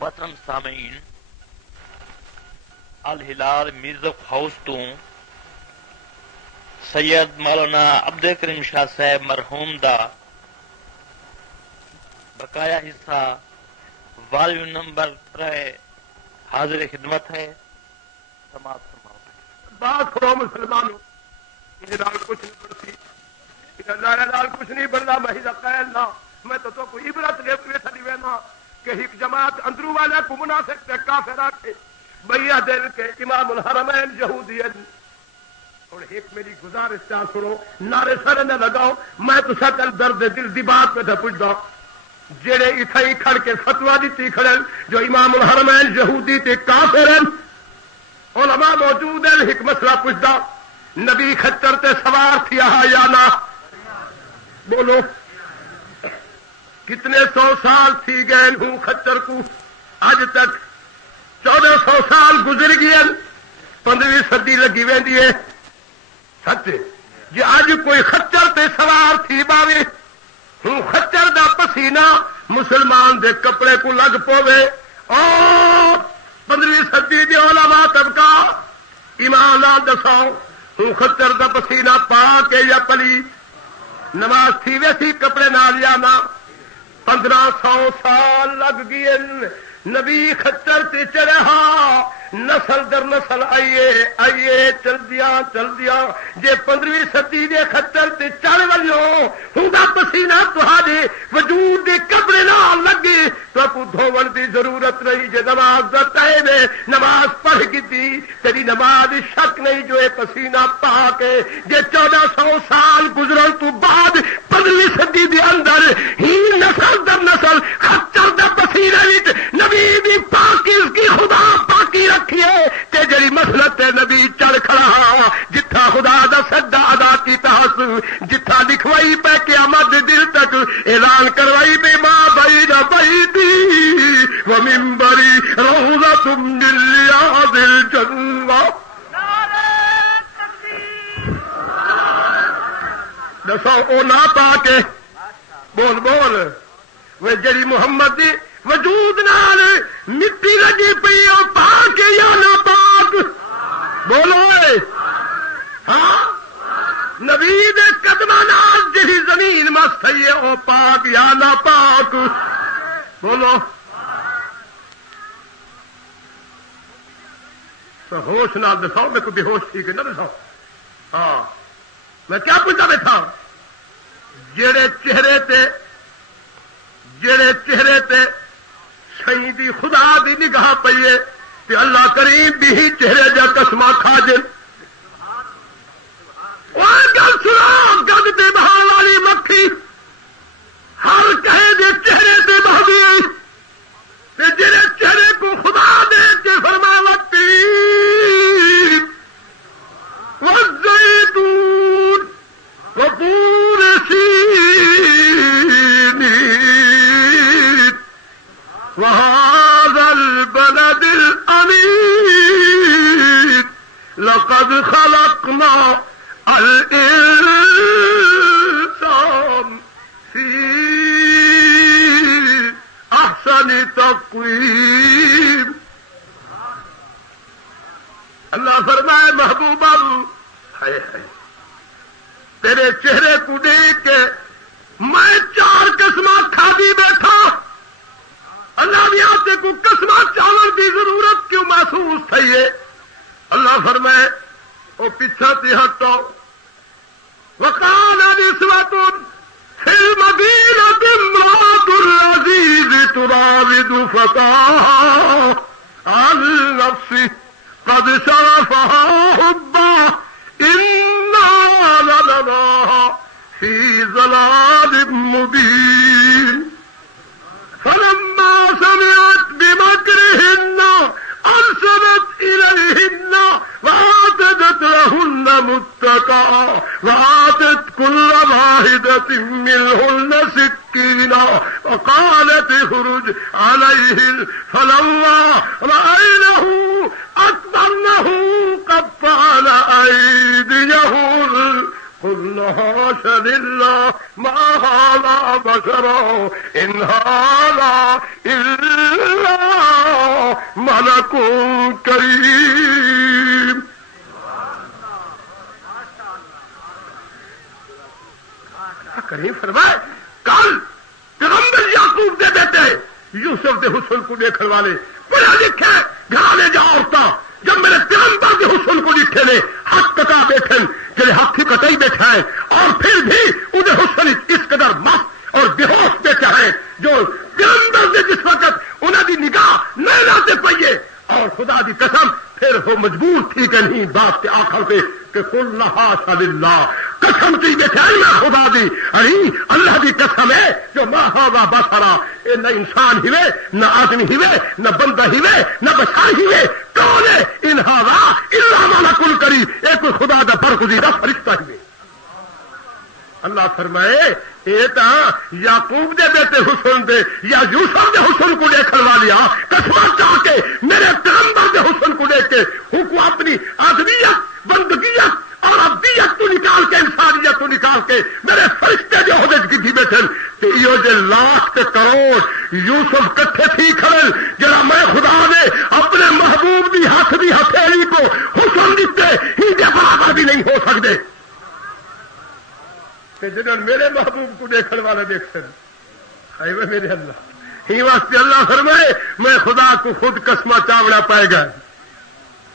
محترم سامعین، Alhilal music house تو سید مولانا عبد کریم شاہ صاحب مرحوم دا بقایا حصہ والیوم نمبر 3 حاضر خدمت ہے. سماعت فرماؤ. بات کرو مسلمانوں، یہ نال کچھ نہیں بڑھتی، نال کچھ نہیں بڑھتا. میں قائل نہ، میں تو کوئی عبرت لے کے تھلی وینا کہ ایک جماعت اندرو والے کو منافق تے کافر آکھے بھیا دل کے امام الحرمین یہودین. اور ایک میری گزارش چاہ سنو، نعرے سارے نہ لگاؤ. میں تو کل درد دل دی بات پہ پوچھتا جڑے اتھائی کھڑ کے فتوا دیتی کھڑن جو امام الحرمین یہودی تے کافر ہیں. علماء موجود ہیں، ایک مسئلہ پوچھتا، نبی خچر تے سوار تھیا یا نہ؟ بولو. کتنے 100 سال تھی گئے ہوں خچر کو، اج تک 1400 سال گزر گئے، 15ویں صدی لگی ویندی ہے. سچ جی اج کوئی خچر تے سوار تھی باوے ہوں خچر دا پسینہ مسلمان دے کپڑے کو لگ پوے. اور 15ویں صدی دی علماء طبقہ ایمان نال دساؤ ہوں خچر دا پسینہ پا کے یا پلی نماز تھی ویسی کپڑے نال یا نہ؟ 1500 سال لگ گئے نبی خچر تے چڑھا، نسل در نسل آئیے چل دیا جے 15ویں صدی دے خچر تے چڑھ وجو ہوندا پسینہ تہاڈے وجود دے کپڑے نال لگے تو کو دھوون دی ضرورت نہیں. جے نماز دا ٹائم ہے نماز پڑھ گئی تیری نماز شک نہیں جو اے پسینہ پا کے جے 1400 سال گزرن تو بعد 15ویں صدی دے اندر ہی نسل در نسل خچر دا پسینہ وچ نبی دی پاکی کی خدا پاکی رکھیے تے جڑی مسلط تے نبی چڑھ کھڑا جتھا خدا دا سدا ادا کیتا جتھا لکھوائی پہ قیامت دل تک اعلان کروائی پہ ماں بھائی نہ بیتی و منبری روضۃ من ریاض الجنہ. دسو او نہ پا کے بول وہ جڑی محمد دی وجود نال مٹی لگی پئی او پاک یا نہ پاک؟ بولو. ہاں نبی دے قدماں نال جہی زمین مست ہے او پاک یا نہ پاک؟ بولو. تو ہوش نال دساؤ، میں کوئی بے ہوش تھی کہ نہ دساؤ. ہاں میں کیا پوچھتا بیٹھا، جڑے چہرے تے شہیدی خدا دی نگاہ پئیے کہ اللہ کریم بھی ہی چہرے جا قسمہ کھا جن. اور گل سنو، گد دی بہار والی مکھی ہر کہے دے چہرے تے بہدی آئی تے جڑے چہرے کو خدا دے کے فرماوتی والزیتون وطور سینین وهذا البلد الأمين لقد خلقنا الإنسان في أحسن تقويم. اللہ فرمائے محبوبہ تیرے چہرے کو دیکھ کے میں 4 قسمہ کھا دی بیٹھا. اللہ بھی آتے کو قسمہ چاول کی ضرورت کیوں محسوس تھی ہے؟ اللہ فرمائے وہ پیچھا تھی ہٹو. وقال نسوۃ فی المدینۃ امرأۃ العزیز تراود فتاها عن نفسه قد شرفها حبا انا لنراها فی ضلال مبین. فلما سمعت بمكرهن أرسلت إليهن وآتت لهن متكئا وآتت كل واحدة منهن سكينا وقالت اخرج عليهن فلما رأينه أكبرنه قطعن أيديهن قلنا حاش لله ما هذا بشرا إن هذا إلا ملک کریم. کریم فرمائے کل پیغمبر یعقوب دے بیٹے یوسف دے حسن کو دیکھنے والے پڑھے لکھے گھرانے جا عورتاں جب میرے پیغمبر کے حسن کو لکھے نے ہاتھ کٹا بیٹھے جڑے ہاتھی کٹائی بیٹھا ہے اور پھر بھی انہیں حسن اس قدر مست اور بے ہوش بیٹھا ہے جو پیغمبر نے جس وقت انہوں کی نگاہ نینا سے پئیے اور خدا دی قسم پھر وہ مجبور تھی کہ نہیں بات کے آخر پہ کہ کل حاشا للہ قسم کی بیٹھے خدا دی ارے اللہ دی قسم ہے جو ما ھذا بصرا نہ انسان ہوئے نہ آدمی ہوئے نہ بندہ ہوئے نہ بشر ہوئے کون ہے ان ھذا الا ملک کریم ایک کوئی خدا دا برگزیدہ فرشتہ ہوئے. اللہ فرمائے یہ تو یعقوب دے بیٹے حسن دے یا یوسف دے حسن کو دیکھنے والی قسمت چاہ کے میرے پیغمبر دے حسن کو دیکھ کے ان کو اپنی آدمیت بندگیت اور ابدیت تو نکال کے انسانیت تو نکال کے میرے فرشتے جو عہدے کی بیٹھے کہ یہ جو لاکھ تے کروڑ یوسف کٹھے تھی کھڑے جڑا میں خدا نے اپنے محبوب دی ہاتھ دی ہتھیلی کو حسن دیتے ہی دے برابر بھی نہیں ہو سکتے کہ جنہوں میرے محبوب کو دیکھنے والا دیکھ سکتے میرے اللہ ہی واسطے اللہ فرمائے میں خدا کو خود قسمہ چاوڑا پائے گا.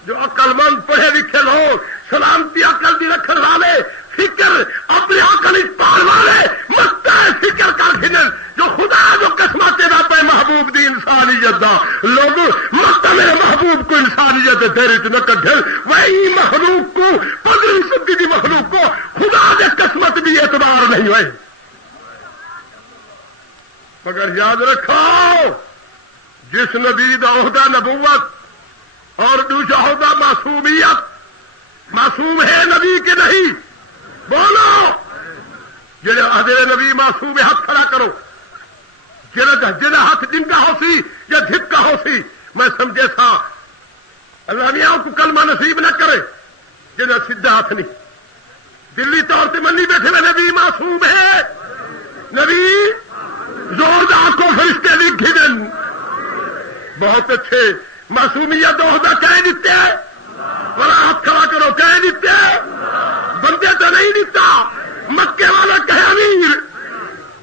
جو عقل مند پڑھے لکھے لوگ سلامتی عقل دی رکھنے والے فکر اپنی عقل پال والے مت فکر کر کھنن جو خدا جو قسمہ تیرا پہ محبوب دی انسانیت دا لوگ مت میرے محبوب کو انسانیت دیر چ نہ کڈھل وہی مخلوق کو 15% دی مخلوق کو خدا دے قسمت بھی اعتبار نہیں ہوئے. مگر یاد رکھو جس نبی دا عہدہ نبوت اور دوسرا عہدہ معصومیت معصوم ہے نبی کے نہیں بولو جڑے عہدے نبی معصوم ہے ہاتھ کھڑا کرو جڑا ہاتھ ڈنگا ہو سی یا دھکا ہو سی میں سمجھے تھا اللہ میاں کو کلمہ نصیب نہ کرے جڑا سیدھا ہاتھ نہیں دلی طور سے منی بیٹھے ہوئے نبی معصوم ہے نبی زوردار کو فرشتے لکھی دن بہت اچھے معصومیت عہدہ کہہ دیتے بڑا ہاتھ کھڑا کرو کہہ دیتے بندے تو نہیں دیتا مکے والا کہے امیر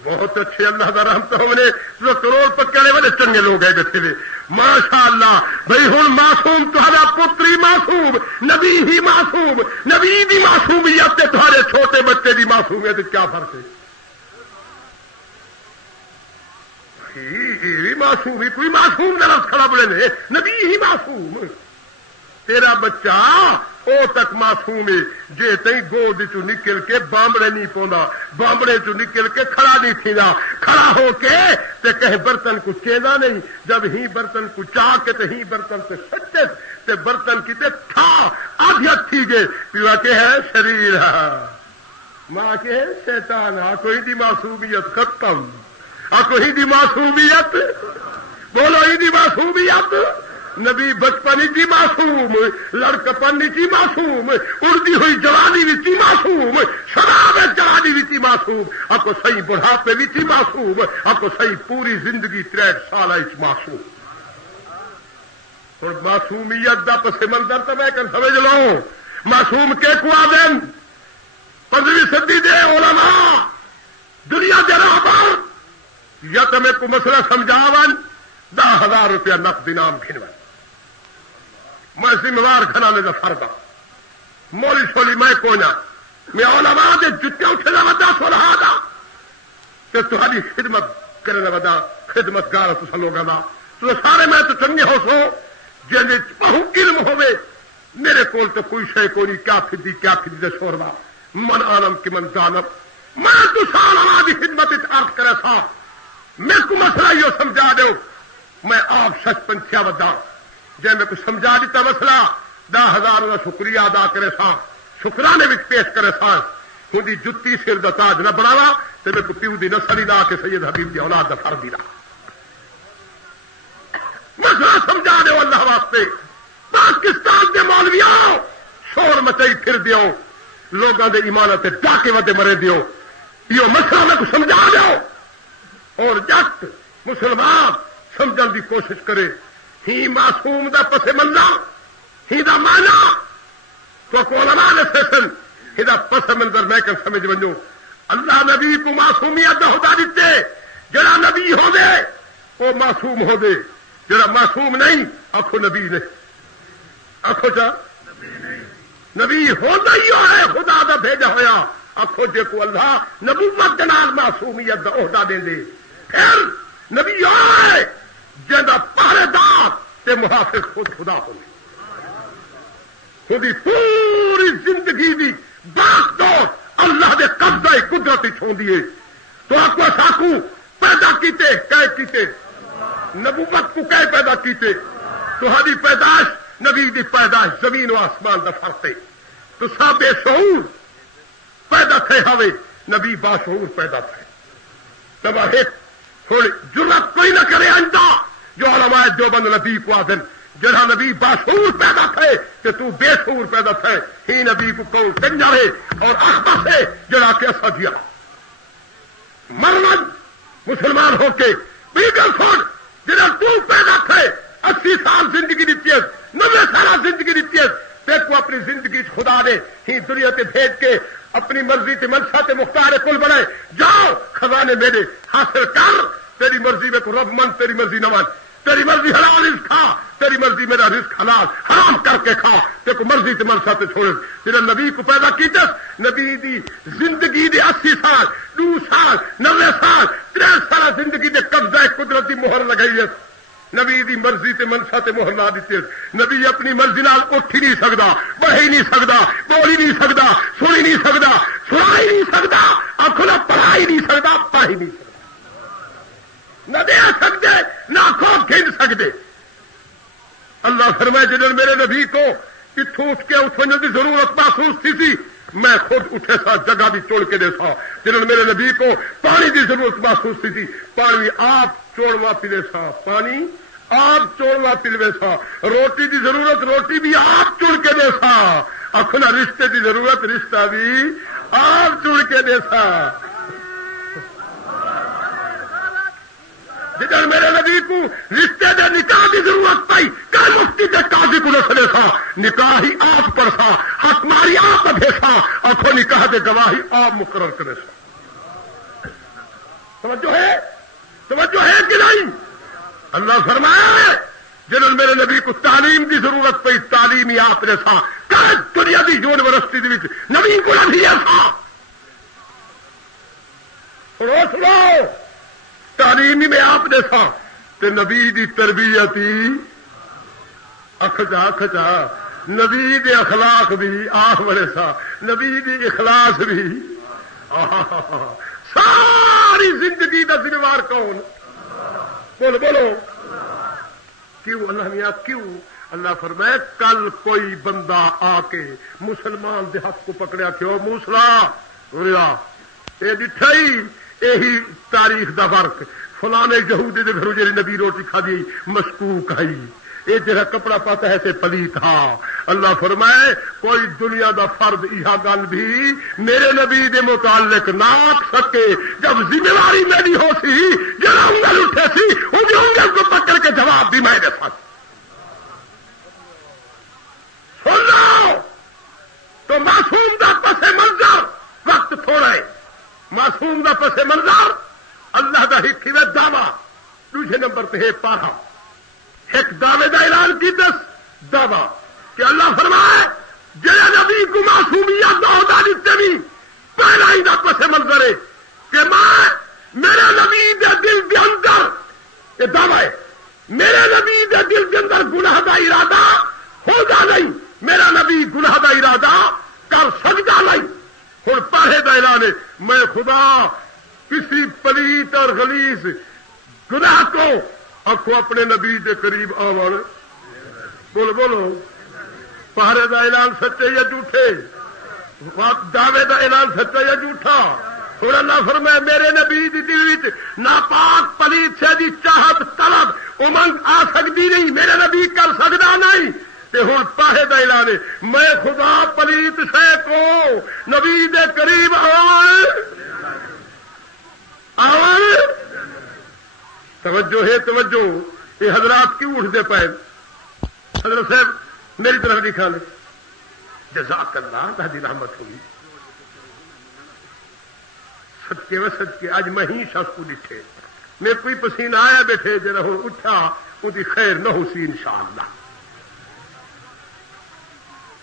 بہت اچھے اللہ کا رحمت ہونے کروڑ پکڑنے والے چنگے لوگ ہیں بیٹھے ہوئے ماشاء اللہ بھائی ہوں معصوم تمہارا پتری معصوم نبی ہی معصوم نبی بھی معصومیت تمہارے چھوٹے بچے کی معصومیت کیا فرق ہے معصوم ہی کوئی معصوم نہ لفظ کھڑا بولے نے نبی ہی معصوم تیرا بچہ او تک معصوم ہے جے تئی گود چو نکل کے بامبڑے نہیں پوندا بامبڑے چو نکل کے کھڑا نہیں تھیدا کھڑا ہو کے تے کہیں برتن کو چینا نہیں جب ہی برتن کو چاہ کے تے ہی برتن سے سچے تے برتن کی تے تھا آدھیت تھی گے پیوا کے ہے شریر ماں کے ہے شیطان کوئی دی معصومیت ختم کوئی دی معصومیت بولو ہی دی معصومیت نبی بچپن کی معصوم لڑکپن کی معصوم اڑتی ہوئی جوانی بھی معصوم شراب جوانی بھی معصوم آپ کو صحیح بڑھاپے بھی معصوم آپ کو صحیح پوری زندگی 63 سال معصوم اور معصومیت دا پس منظر تو میں کر سمجھ لو معصوم کے کو آدم 15ویں صدی دے علماء دنیا دے راہبر یا تو میں کو مسئلہ سمجھاون 10,000 روپیہ نقد انعام گھنوان میں ذمہ وار گھرانے کا فرد ہوں مولی شولی میں کونا میں علماء دے جتیاں اٹھنا ودا سولہا دا کہ تمہاری خدمت کرنے ودا خدمت گار تسا لوگاں دا تو سارے میں تو چنگے ہو سو جن بہت علم ہوئے میرے کول تو کوئی شے کوئی کیا پھدی دے شوروا من عالم کی من جانب میں تو علماء دی خدمت عرض کرے سا میرے کو مسئلہ یہ سمجھا دو میں آپ سچ پنچیا ودا جی میں کچھ سمجھا دیتا مسئلہ 10,000 کا شکریہ ادا کرے سا شکرانے بھی پیش کرے سا ہوں جتی سر دا تاج نہ بڑھاوا تو میں پیو دی نسل ہی نہ کہ سید حبیب دی اولاد دا فرد ہی رہا مسئلہ سمجھا دو اللہ واسطے پاکستان کے مولویوں شور مچائی پھر دیو لوگوں کے ایمانت ڈاکے ودے مرے دیو یہ مسئلہ میں کچھ سمجھا دو اور جٹ مسلمان سمجھن کی کوشش کرے ہی معصوم دا پس منظر ہی دا مانا تو علماء نے سیشن ہی دا پس منظر میں کر سمجھ ونجو اللہ نبی کو معصومیت دا خدا دیتے جڑا نبی ہو دے وہ معصوم ہو دے جڑا معصوم نہیں آخو نبی نہیں آخو چا نبی ہوتا ہی ہے خدا دا بھیجا ہویا آخو جے کو اللہ نبوت نال معصومیت دا عہدہ دے دے پھر نبی آئے جہاں پہرے دار تے محافظ خود خدا ہو خودی پوری زندگی دی باق دور اللہ دے قبضہ قدرت چھوڑیے تو آپ کو ساکو پیدا کیتے کہے کیتے نبوت کو کہے پیدا کیتے تو ہاری پیدائش نبی دی پیدائش زمین و آسمان دا فرق ہے تو سب بے شعور پیدا تھے ہوئے نبی باشعور پیدا تھے تمہیں تھوڑی جرات کوئی نہ کرے آئندہ جو علماء دیوبند نبی کو آدن جڑا نبی باشعور پیدا تھے کہ تو بے شعور پیدا تھے ہی نبی کو کون کنجا ہے اور اخبار سے جڑا کے ایسا دیا مرمد مسلمان ہو کے بیگل فوڈ جڑا تو پیدا تھے 80 سال زندگی دیتی ہے 90 سال زندگی دیتی ہے پھر کو اپنی زندگی خدا نے ہی دنیا تے بھیج کے اپنی مرضی تے منشا تے مختار کل بنائے جاؤ خزانے میرے حاصل کر تیری مرضی میں کو رب من تیری مرضی نہ من تیری مرضی حلال رزق کھا تیری مرضی میرا رزق حلال حرام کر کے کھا تے کو مرضی تے منشا تے چھوڑ تیرے نبی کو پیدا کیتے نبی دی زندگی دی 80 سال 2 سال 90 سال 63 سال زندگی دے قبضہ قدرت دی مہر لگائی ہے نبی دی مرضی تے منشا تے مہر لا دیتی نبی اپنی مرضی نال اٹھ ہی نہیں سکتا بہ ہی نہیں سکتا بول ہی نہیں سکتا سن ہی نہیں سکتا سنا ہی نہیں سکتا آنکھوں نہ پڑھا ہی نہیں سکتا پا ہی نہیں سکتا نہ دے سکتے نہ آنکھوں کھینچ سکتے اللہ فرمائے جنہوں میرے نبی کو کتوں اٹھ کے اٹھنے کی ضرورت محسوس تھی میں خود اٹھے سا جگہ بھی توڑ کے دے سا جنہوں میرے نبی کو پانی کی ضرورت محسوس تھی پانی آپ چوڑوا پلے سا پانی آپ چوڑوا پلوے سا روٹی کی ضرورت روٹی بھی آپ چڑ کے دے سا اپنا رشتے کی ضرورت رشتہ بھی آپ چڑ کے دے سا جدھر میرے نبی کو رشتے دے نکاح کی ضرورت پائی کل مفتی کے قاضی کو رکھ دے سا نکاح ہی آپ پر سا حق ماری آپ بھیسا اکھو نکاح دے گواہی آپ مقرر کرے سا توجہ ہے کہ نہیں اللہ فرمایا جنہوں میرے نبی کو تعلیم کی ضرورت پئی تعلیم ہی آپ نے سا کل دنیا کی یونیورسٹی نبی کو لگی سا سنو تعلیم ہی میں آپ نے سا تے نبی دی تربیت ہی اکھچا نبی دے اخلاق بھی آہ بڑے سا نبی دی اخلاص بھی ساری زندگی کا ذمہ وار کون بولو کیوں اللہ میاں کیوں اللہ فرمائے کل کوئی بندہ آ کے مسلمان دے ہاتھ کو پکڑیا کیوں موسلا یہ ڈٹھا ہی یہی تاریخ دا فرق فلانے یہودی دے گھروں جی نبی روٹی کھا دی مشکوک آئی یہ جہاں کپڑا پاتا ہے سے پلیت ہاں اللہ فرمائے کوئی دنیا دا فرد یہ گل بھی میرے نبی دے متعلق نہ آکھ سکے جب ذمہ داری میری ہو سی جہاں انگل اٹھے سی ان انگل کو پکڑ کے جواب دی میں دے سکتا سن لو تو معصوم دا پس منظر وقت تھوڑا ہے معصوم دا پس منظر اللہ دا ہی دعوی دوسرے نمبر پہ ہے پارا ایک دعوے دا اعلان کی دس دعوی کہ اللہ فرمائے جڑے نبی کو معصومیت دا عہدہ دیتے بھی پہلا ہی دا پس منظر ہے کہ میرے نبی دے دل کے اندر یہ دعوی ہے میرے نبی دے دل کے اندر گناہ دا ارادہ ہو جا نہیں میرا نبی گناہ دا ارادہ کر سکتا نہیں ہوں پہلے دا اعلان ہے میں خدا کسی پلیت اور غلیظ گناہ کو آخو اپنے نبی کے قریب آوڑ بولو پہرے دا اعلان سچے یا جھوٹے دعوے دا اعلان سچا یا جھوٹا ہوں اللہ فرمائے میرے نبی دی دل ناپاک پلیت سے دی چاہت طلب امنگ آ سکتی نہیں میرے نبی کر سکتا نہیں تے ہوں پاہے دا اعلان ہے میں خدا پلیت سے کو نبی دے قریب توجہ ہے توجہ یہ حضرات کیوں اٹھتے پے؟ حضرت صاحب میری طرف نہیں کھانے جزاک اللہ تہذی رحمت ہوگی صدقے و صدقے اج میں ہی شخص کو ڈٹھے میرے کوئی پسینہ آیا بیٹھے جرا ہوں اٹھا وہی خیر نہ ہو سی انشاءاللہ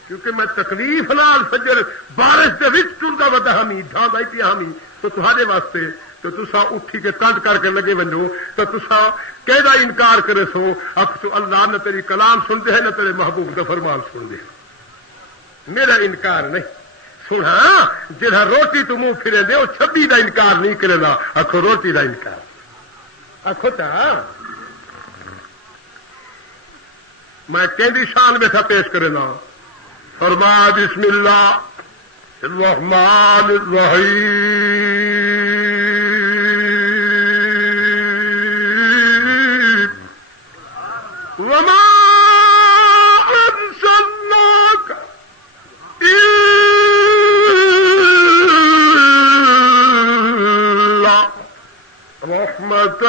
کیونکہ میں تکلیف نال فجر بارش کے وچ ٹردا ودا ہمی ڈھاندا ہی پیا ہمی تو تہاڈے واسطے تو تسا اٹھی کے کنٹ کر کے لگے ونجو تو تسا کہدا انکار کرے سو اک تو اللہ نہ تیری کلام سنتے ہیں نہ تیرے محبوب دا فرمان سنتے ہیں میرا انکار نہیں سنا جہاں روٹی تو منہ پھرے دے وہ 26 دا انکار نہیں کرے گا آخو روٹی دا انکار آخو تا میں کہندی شان بیٹھا پیش کرے نا فرما بسم اللہ الرحمن الرحیم وما ارسلناک الا رحمۃ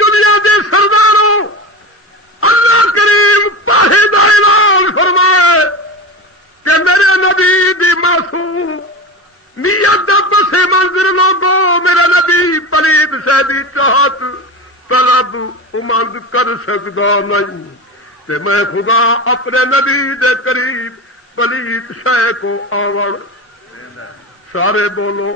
دنیا کے سرداروں اللہ کریم پاہے دا اعلان فرمائے کہ میرے نبی دی معصوم نیت دا پس منظر لوگوں میرا نبی پلید شہدی چاہت طلب امند کر سکتا نہیں تے میں خدا اپنے نبی دے قریب پلید شہ کو آوڑ سارے بولو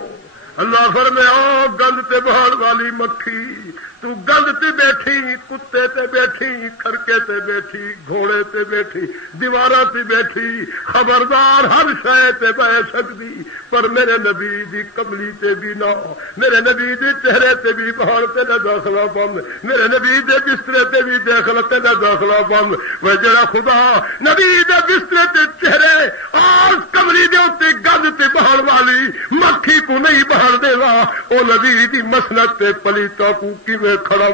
اللہ فرمایا گند تے بہار والی مکھی تو گند تے بیٹھی کتے تے بیٹھی کھرکے تے بیٹھی گھوڑے تے بیٹھی دیواراں تے بیٹھی خبردار ہر شے تے بہ سکتی پر میرے نبی دی کملی تے بھی نہ میرے نبی دے چہرے تے بھی بہار تے نہ داخلہ بند میرے نبی دے بسترے تے بھی داخلہ تے نہ داخلہ بند وہ جڑا خدا نبی دے بسترے تے چہرے اور کملی دے اوتے گند تے بہار والی مکھی کو نہیں بہار دے گا او نبی دی مسنت تے پلیتا کو کیویں کھڑا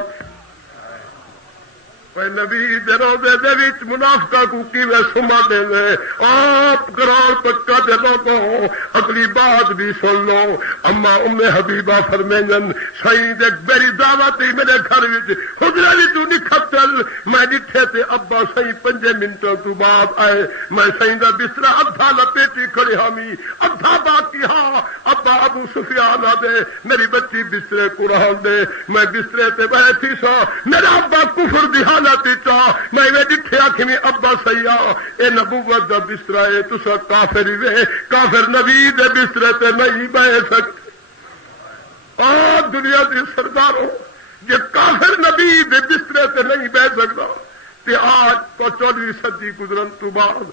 نبی دے روزے دے وچ منافقہ کو کیویں سما دے گئے آپ کراڑ پکا دے لوگوں اگلی بات بھی سن لو اما ام حبیبہ فرمائیں سید میری دعوت ہی میرے گھر وچ حجرے وچ تو نکھت چل میں ڈٹھے تے ابا سہی 5 منٹوں تو بعد آئے میں سہی دا بستر ادھا لپیٹی کھڑی ہامی ادھا باقی ہاں ابا ابو سفیان آ دے میری بچی بسترے قرآن دے میں بسترے تے بیٹھی سا میرا ابا کفر دی حالت میں ڈٹھیا کھمی ابا سیا اے نبوت دا بستر ہے تسا کافر ہی وے کافر نبی دے بسترے تے نہیں بہ سکتے آ دنیا دے سرداروں جے کافر نبی دے بسترے تے نہیں بہ سکتا تے آج 14ویں صدی گزرن تو بعد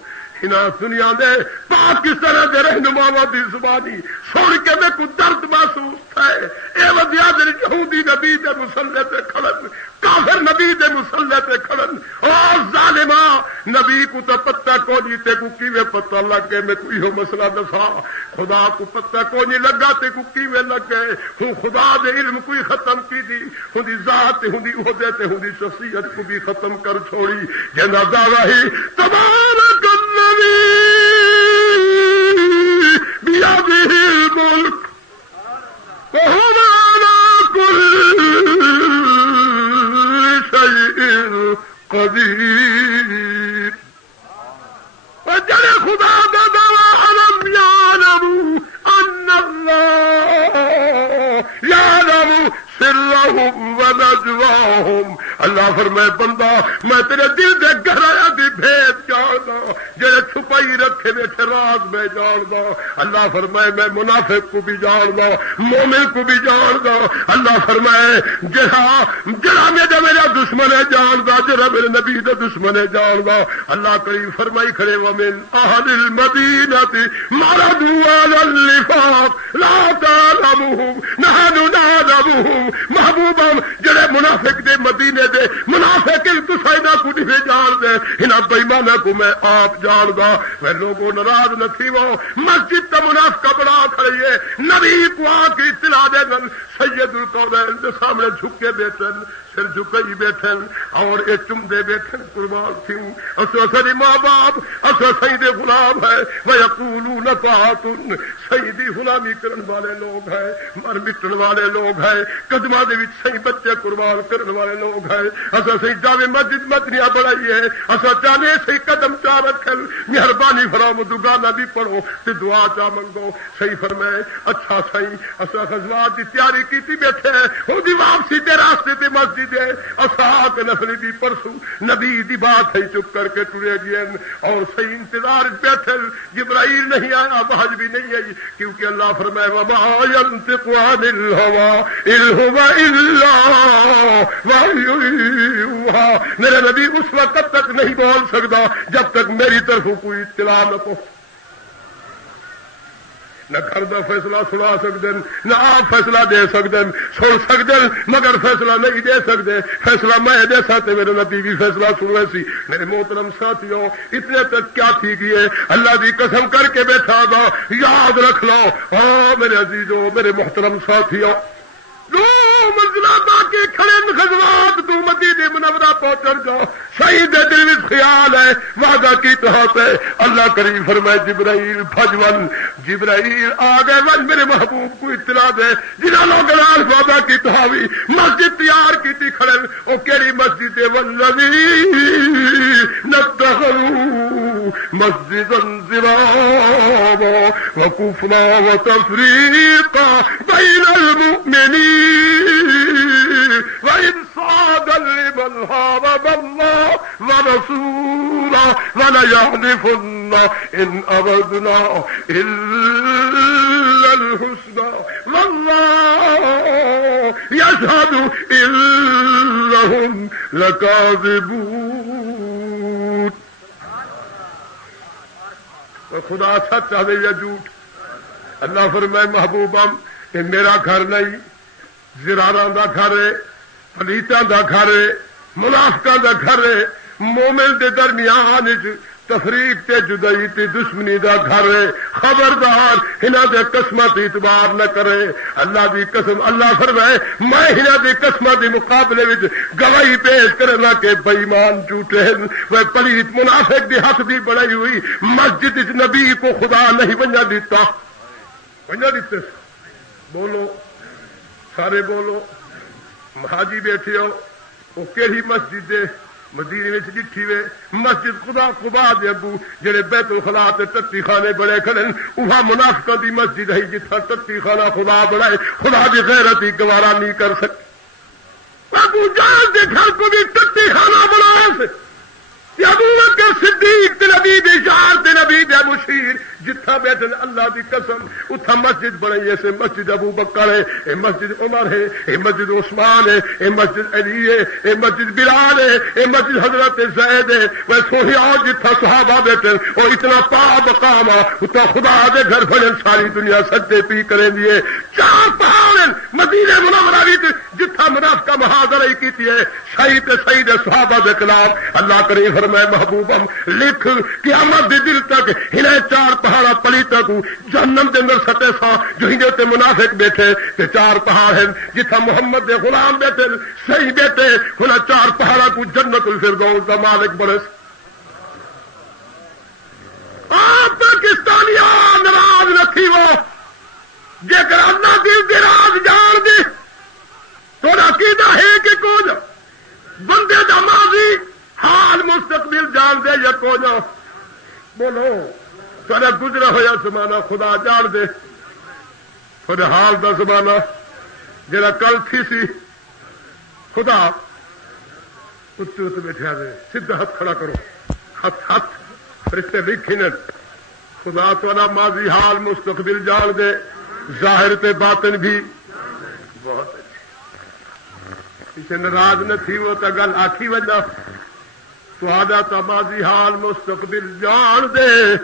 دنیا دے پاکستان دے رہنماواں دی زبانی سن کے میں کو درد محسوس ہے اے ودیا دے یہودی نبی دے مسلے تے کھڑن کافر نبی دے مسلے تے کھڑن او ظالما نبی کو تو پتہ کو نہیں تے کو کیویں پتہ لگ گئے میں کوئی ہو مسئلہ دسا خدا کو پتہ کو نہیں لگا تے کو کیویں لگ گئے ہوں خدا دے علم کوئی ختم کی دی ہوں دی ذات ہوں دی عہدے تے ہوں دی شخصیت کو بھی ختم کر چھوڑی جندا دعوی ہی تبارک بيده الملك وهو على كل شيء قدير وجل خدا دعوا ألم يعلموا أن الله يعلم سرهم ونجواهم اللہ فرمائے بندہ میں تیرے دل دے گہرایا دی بھید جاندا جڑے چھپائی رکھے بیٹھے راز میں جاندا اللہ فرمائے میں منافق کو بھی جاندا مومن کو بھی جاندا اللہ فرمائے جڑا میرا دشمن ہے جاندا جڑا میرے نبی دا دشمن ہے جاندا اللہ کریم فرمائی کھڑے ومن اہل المدینہ مردوا علی النفاق لا تعلمهم نحن نعلمهم محبوبا جڑے منافق دے مدینے دے منافق تسائنا کو نہیں جان دے انہاں بےمانہ کو میں آپ جان دا میں لوگوں ناراض نہ تھی وہ مسجد کا منافقہ بڑا کھڑی ہے نبی کو آ کے اطلاع دے گن سید القونین دے سامنے جھک کے بیٹھن سر جھکائی بیٹھن اور اے چمدے بیٹھن قربان تھیوں اسا ساری ماں باپ اسا سید غلام ہے ویقولون طاعۃ سیدی غلامی کرن والے لوگ ہیں مر مٹن والے لوگ ہیں قدماں دے وچ صحیح بچے قربان کرن والے لوگ ہیں اسا صحیح جاوے مسجد مدنیہ بڑھائی ہے اسا چاہنے صحیح قدم چا رکھن مہربانی فرماؤ دعا بھی پڑھو تے دعا چا منگو صحیح فرمائے اچھا صحیح اسا غزوات دی تیاری کیتی بیٹھے ہن دی واپسی تے راستے تے مسجد ہے اسا تے نفل دی پرسوں نبی دی بات ہے چپ کر کے ٹرے گئے اور صحیح انتظار بیٹھے جبرائیل نہیں آیا وحی بھی نہیں آئی کیونکہ اللہ فرمائے وما ينطق عن الهوى ان هو الا وحی یوحى میرے نبی اس وقت تک نہیں بول سکتا جب تک میری طرف کوئی اطلاع نہ پہنچے نہ گھر کا فیصلہ سنا سکتے نہ آپ فیصلہ دے سکتے سن سکتے مگر فیصلہ نہیں دے سکتے فیصلہ میں دے سکتے میرے نبی بھی فیصلہ سنوے سی میرے محترم ساتھیوں اتنے تک کیا تھی گئے اللہ کی قسم کر کے بیٹھا گا یاد رکھ لو ہاں میرے عزیزوں میرے محترم ساتھیوں دو منزلہ باقی کھڑے غزوات تو مدینے منورہ پہنچ جاؤ شہید دل میں خیال ہے وعدہ کی طرح ہے اللہ کریم فرمائے جبرائیل فجول جبرائیل آ گئے ون میرے محبوب کو اطلاع دے جنہوں لوگ وعدہ کی تحاوی مسجد تیار کی تھی کھڑے وہ کیڑی مسجد والذی نتخذوا مسجدا ضرارا وکفرا وتفریقا بین المؤمنین وإرصادا لمن حارب الله ورسوله وليحلفن إن أردنا إلا الحسنى والله يشهد إنهم لكاذبون خدا سچ ہے یا جھوٹ اللہ فرمائے محبوبم یہ میرا گھر نہیں زراراں دا گھر ہے پلیتاں دا گھر ہے منافقاں دا گھر ہے مومن دے درمیان تفریق تے جدائی تے دشمنی دا گھر ہے خبردار ہنا دے قسمت اعتبار نہ کرے اللہ دی قسم اللہ فرمائے میں ہنا دی قسمت دے مقابلے وچ گواہی پیش کرنا کہ بے ایمان جھوٹے ہیں وہ پلیت منافق دی ہاتھ دی بڑائی ہوئی مسجد وچ نبی کو خدا نہیں بنیا دیتا بنیا دیتے بولو سارے بولو حاجی بیٹھے ہو وہ کیڑی مسجد ہے مدینے میں جٹھی وے مسجد خدا قبا دے ابو جڑے بیت الخلا تے تتی خانے بڑے کھڑے اوہا منافقاں دی مسجد ہے جتھا تتی خانہ خدا بڑائے خدا دی غیرت ہی گوارا نہیں کر سکتے ابو جہل دے گھر کو بھی تتی خانہ بنایا سے ابو بکر صدیق تے نبی دے اشار تے نبی دے مشیر جتھا بیٹھن اللہ دی قسم اتھا مسجد بنائی ایسے مسجد ابو بکر ہے اے مسجد عمر ہے اے مسجد عثمان ہے اے مسجد علی ہے اے مسجد بلال ہے اے مسجد حضرت زید ہے وہ سوہیا جتھا صحابہ بیٹھن اور اتنا پا مقام اتھا خدا دے گھر بنن ساری دنیا سجدے پی کریں دیے چار پہاڑ مدینے منورہ وچ جتھا منافقہ محاضرہ کیتی ہے شہید سید صحابہ دے خلاف اللہ کریم فرمائے محبوبم لکھ قیامت دی دل تک ہنے چار پہاڑا پلیتا کو جہنم دے اندر سٹے سا جو ہندے تے منافق بیٹھے تے چار پہاڑ ہیں جتھا محمد دے غلام بیٹھے صحیح بیٹھے ہنا چار پہاڑا کو جنت الفردوس دا مالک بڑے آپ پاکستانیاں نراض رکھی وہ جے کر اللہ دل دے راز جان دے تو عقیدہ ہے کہ کون بندے دا ماضی حال مستقبل جان دے یا کون بولو سارا گزرا ہوا زمانہ خدا جان دے تھوڑے حال دا زمانہ جڑا کل تھی سی خدا اتنے اتنے بیٹھا دے سیدھا ہاتھ کھڑا کرو ہاتھ فرشتے لکھی نے خدا تھوڑا ماضی حال مستقبل جان دے ظاہر تے باطن بھی بہت اچھی اسے ناراض نہ تھی وہ تو گل آخی وجہ تو ماضی حال مستقبل جان دے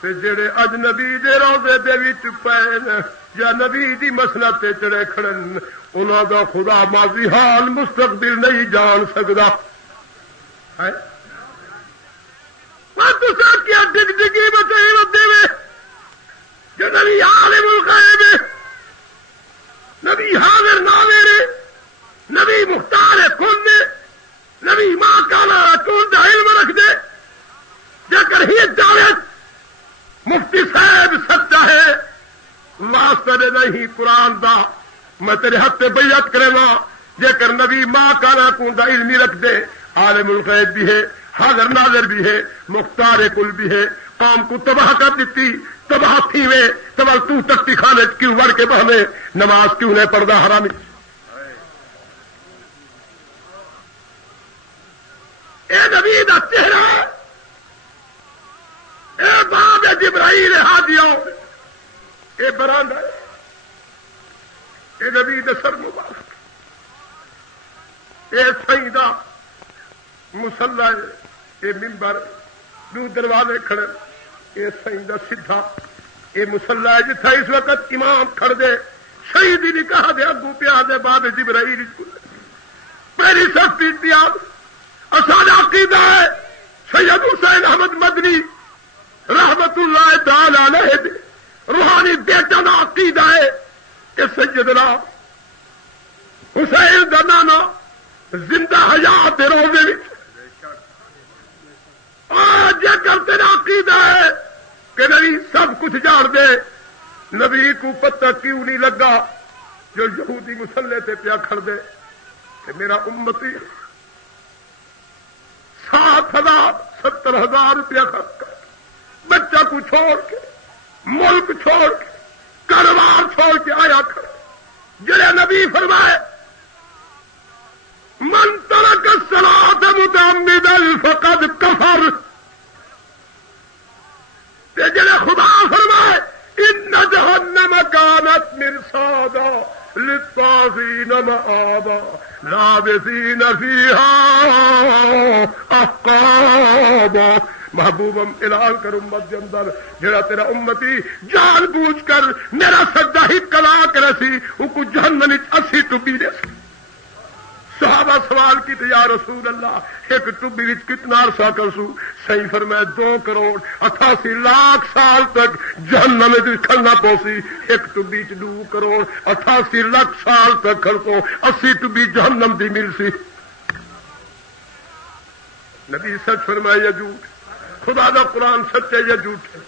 تے جڑے اج نبی دے روزے دے وچ پین یا نبی دی مسند تے چڑے کھڑن انہاں دا خدا ماضی حال مستقبل نہیں جان سکدا ہے تساں کیا ڈگ ڈگی بتائی ودے وے جو نبی عالم الغیب ہے نبی حاضر ناظر ہے ہے واسطے نہیں قرآن دا میں تیرے ہاتھ سے بیعت کرے گا جے کر نبی ماں کانا کون دا علمی رکھ دے عالم الغیب بھی ہے حاضر ناظر بھی ہے مختار کل بھی ہے قوم کو تباہ کر دیتی تباہ تھی وے تبل تو تختی خانے کیوں وڑ کے بہنے نماز کیوں نے پردہ حرامی اے نبی دا چہرہ اے باب جبرائیل ہادیوں اے برانڈا اے نبی دا سر مبارک اے سیدہ مصلی اے منبر دو دروازے کھڑے اے سیدہ سدھا اے مصلی جتھا اس وقت امام کھڑ دے شہیدی نکاح دے اگو پیا دے باب جبرائیل پہلی سختی اتیاب اسان عقیدہ ہے سید حسین احمد مدنی رحمت اللہ تعالی علیہ دے روحانی بیٹا دا عقیدہ ہے کہ سیدنا حسین دا نانا زندہ حیات روزے آج یہ کرتے نا عقیدہ ہے کہ نبی سب کچھ جاڑ دے نبی کو پتہ کیوں نہیں لگا جو یہودی مسلح تے پیا کھڑ دے کہ میرا امتی 7,000-70,000 روپیہ خرچ کر بچہ کو چھوڑ کے ملک چھوڑ کے کاروبار چھوڑ کے آیا کھڑے جڑے نبی فرمائے من ترک الصلاۃ متعمدا فقد کفر تے جڑے خدا فرمائے ان جہنم کانت مرصادا للطاغین مآبا لابثین فیہا احقابا محبوبم اعلان کر امت کے اندر جڑا تیرا امتی جان بوجھ کر میرا سجدہ ہی کلا کرے سی او کو جہنم وچ 80 ٹبی دے سی صحابہ سوال کی یا رسول اللہ ایک ٹبی وچ کتنا عرصہ کرسو صحیح فرمایا 2 کروڑ 88 لاکھ سال تک جہنم وچ کھڑنا پوسی ایک ٹبی وچ 2 کروڑ 88 لاکھ سال تک کھڑتو 80 ٹبی جہنم دی مل سی نبی سچ فرمایا یا جھوٹ خدا دا قرآن سچے یا جھوٹ ہے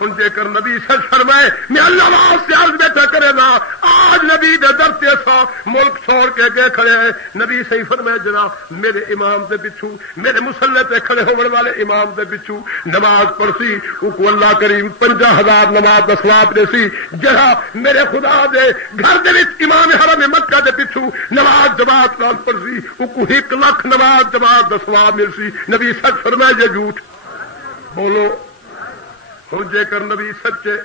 ہن جے کر نبی سچ فرمائے میں اللہ واسطے عرض بیٹھا کرے گا آج نبی دے در تے سا ملک چھوڑ کے گئے کھڑے ہیں نبی صحیح فرمائے جناب میرے امام دے پچھو میرے مصلی تے کھڑے ہونے والے امام دے پچھو نماز پڑھسی او کو اللہ کریم 50,000 نماز دا ثواب دے سی جہاں میرے خدا دے گھر دے وچ امام حرم مکہ دے پچھو نماز جماعت نال پڑھسی او کو 1 لاکھ نماز جماعت دا ثواب مل سی نبی سچ فرمائے یا جھوٹ بولو ہوں جے کر نبی سچے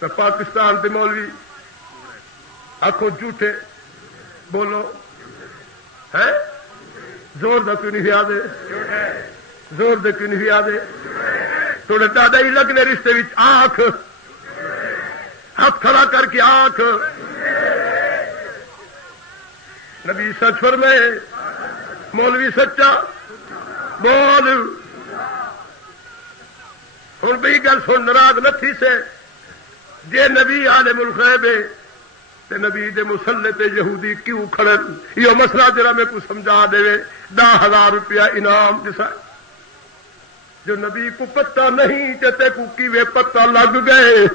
تو پاکستان کے مولوی آخو جھوٹے بولو ہے زور دا کیوں نہیں آدھے زور دے کیوں نہیں آدھے تھوڑے دادا ہی لگنے رشتے وچ آنکھ ہاتھ کھڑا کر کے آنکھ نبی سچ فرمائے مولوی سچا بول ہوں بھائی گل سن ناراض نتھی سے جے نبی عالم الغیب ہے تے نبی دے مسلح تے یہودی کیوں کھڑن یہ مسئلہ جرا میں کو سمجھا دے 10,000 روپیہ انعام دسا جو نبی کو پتہ نہیں تے کو کیویں پتہ لگ گئے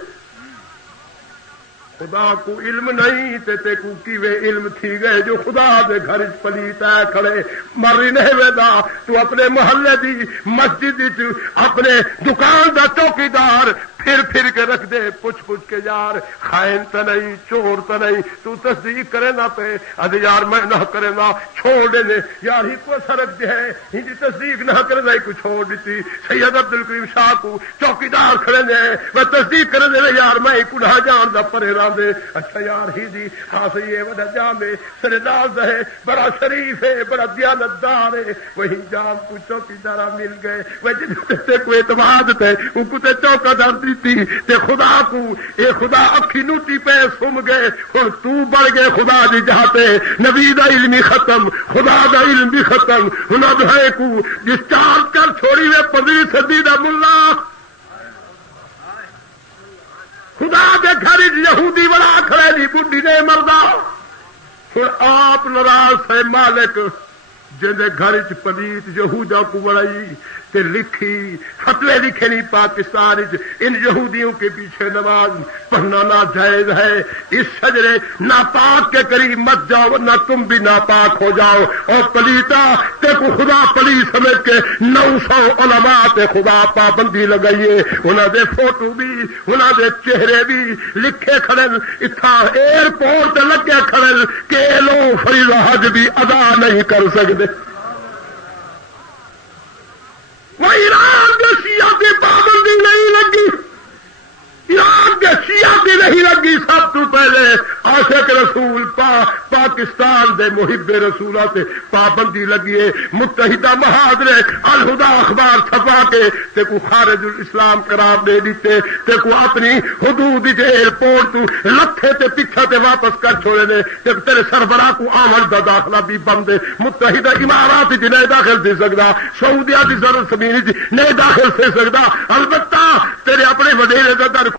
خدا کو علم نہیں تے کو کیویں علم تھی گئے جو خدا دے گھر پلیت ہے کھڑے مر نہیں ویدا تو اپنے محلے دی مسجد اپنے دکان دا چوکیدار پھر کے رکھ دے پوچھ کے یار خائن تو نہیں چور تو نہیں تو تصدیق کرے نہ پہ ادھے یار میں نہ کرے نہ چھوڑ دے یار ہی کو سرک دے ہے ہی تصدیق نہ کرے نہ کو چھوڑ دیتی سید عبد الکریم شاہ کو چوکیدار کھڑے نے وہ تصدیق کرے دے یار میں کڑا جان دا پرے راں دے اچھا یار ہی دی ہاں سے یہ وڈا جام ہے سردار ہے بڑا شریف ہے بڑا دیانتدار ہے وہی جام کو چوکیدار مل گئے وہ جن تے کوئی اعتماد تے ان کو تے چوکیدار تے خدا کو اے خدا اکھی نوٹی پہ سم گئے ہن تو بڑھ گئے خدا دی جہاتے نبی دا علم ختم خدا دا علم بھی ختم ہن ہے کو جس چال کر چھوڑی وے 15 صدی دا ملا خدا دے گھر یہودی بڑا کھڑے دی بڈھی نے مردا ہن آپ ناراض ہے مالک جن دے گھر چ پلیت یہودا کو بڑائی تے لکھی فتوے لکھے نہیں پاکستان ان یہودیوں کے پیچھے نماز پڑھنا ناجائز ہے. اس شجرے ناپاک کے قریب مت جاؤ ورنہ تم بھی ناپاک ہو جاؤ. اور پلیتا تے کو خدا پلیت سمجھ کے 900 علماء تے خدا پابندی لگائیے. انہوں دے فوٹو بھی انہوں دے چہرے بھی لکھے کھڑے اتھا ایئرپورٹ لگے کھڑے کہ لوگ فریضہ حج بھی ادا نہیں کر سکتے. وہ ایران کے شیعہ کی پابندی نہیں لگی, ایران کے شیعہ کی نہیں لگی. سب تو پہلے عاشق رسول پاکستان دے محب رسولہ سے پابندی لگی ہے. متحدہ مہادرے الہدا اخبار چھپا کے تے کو خارج الاسلام قرار دے دیتے تے کو اپنی حدود ایئرپورٹ تو لتھے تے پیچھے تے واپس کر چھوڑے نے تے تیرے سربراہ کو آمد دا داخلہ بھی بند ہے. متحدہ امارات وچ نہیں داخل دے سکدا, سعودیہ دی زمین وچ نہیں داخل دے سکدا. البتہ تیرے اپنے وزیر دا در